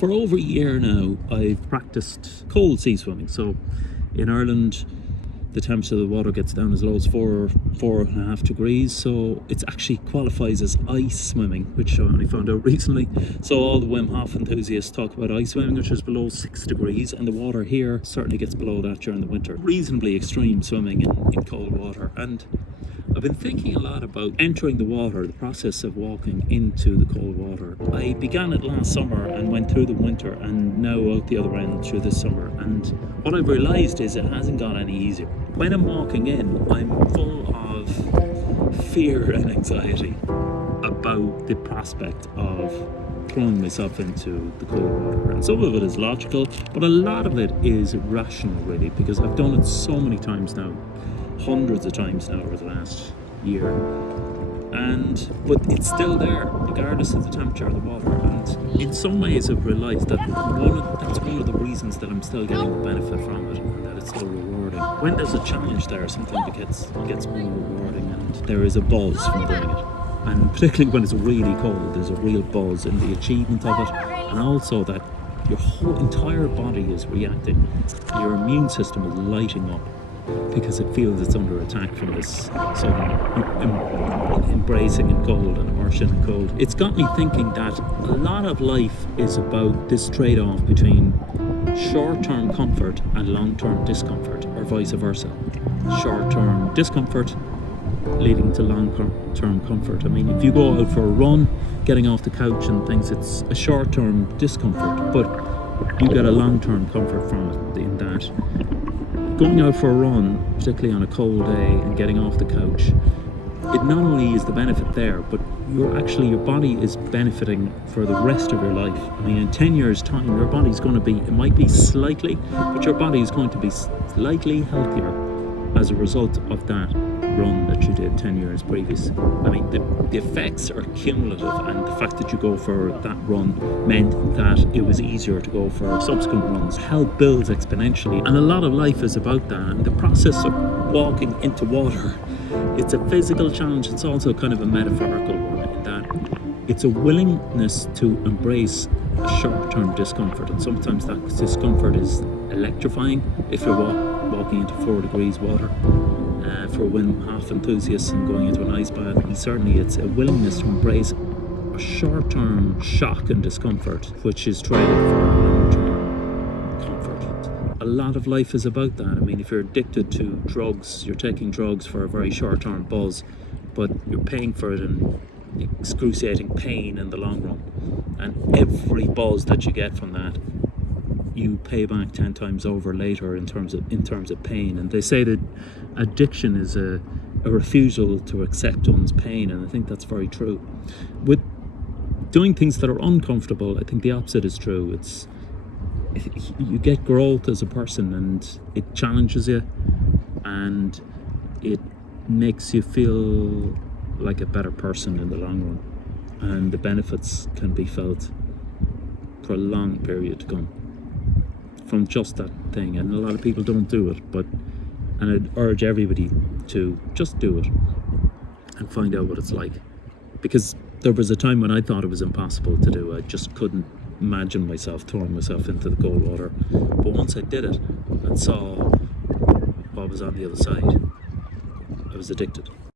For over a year now, I've practiced cold sea swimming. So in Ireland, the temperature of the water gets down as low as 4.5 degrees. So it actually qualifies as ice swimming, which I only found out recently. So all the Wim Hof enthusiasts talk about ice swimming, which is below 6 degrees, and the water here certainly gets below that during the winter. Reasonably extreme swimming in cold water. And I've been thinking a lot about entering the water, the process of walking into the cold water. I began it last summer and went through the winter, and now out the other end through this summer. And what I've realised is it hasn't got any easier. When I'm walking in, I'm full of fear and anxiety about the prospect of throwing myself into the cold water. And some of it is logical, but a lot of it is irrational, really, because I've done it so many times now. Hundreds of times now over the last year, but it's still there regardless of the temperature of the water. And in some ways I've realised that that's one of the reasons that I'm still getting the benefit from it, and that it's so rewarding. When there's a challenge there, something that gets more rewarding, and there is a buzz from doing it. And particularly when it's really cold, there's a real buzz in the achievement of it, and also that your whole entire body is reacting. Your immune system is lighting up because it feels it's under attack from this sudden embracing in cold and immersion in cold. It's got me thinking that a lot of life is about this trade-off between short-term comfort and long-term discomfort, or vice versa. Short-term discomfort leading to long-term comfort. I mean, if you go out for a run, getting off the couch and things, it's a short-term discomfort, but you get a long-term comfort from it, in that going out for a run, particularly on a cold day, and getting off the couch, it not only is the benefit there, but your body is benefiting for the rest of your life. I mean, in 10 years' time, your body's going to be, it might be slightly, but your body is going to be slightly healthier as a result of that run that you did 10 years previous. I mean, the effects are cumulative, and the fact that you go for that run meant that it was easier to go for subsequent runs. Health builds exponentially, and a lot of life is about that. And the process of walking into water, it's a physical challenge. It's also kind of a metaphorical one, in that it's a willingness to embrace a short-term discomfort, and sometimes that discomfort is electrifying if you're walking into 4 degrees water. For Wim Hof enthusiasts and going into an ice bath, and certainly it's a willingness to embrace a short-term shock and discomfort, which is traded for long-term comfort. A lot of life is about that. I mean, if you're addicted to drugs, you're taking drugs for a very short-term buzz, but you're paying for it in excruciating pain in the long run. And every buzz that you get from that, you pay back 10 times over later in terms of pain. And they say that addiction is a refusal to accept one's pain, and I think that's very true. With doing things that are uncomfortable, I think the opposite is true. You get growth as a person, and it challenges you, and it makes you feel like a better person in the long run, and the benefits can be felt for a long period to come from just that thing. And a lot of people don't do it, and I'd urge everybody to just do it and find out what it's like, because there was a time when I thought it was impossible to do. I just couldn't imagine myself throwing myself into the cold water, but once I did it and saw what was on the other side, I was addicted.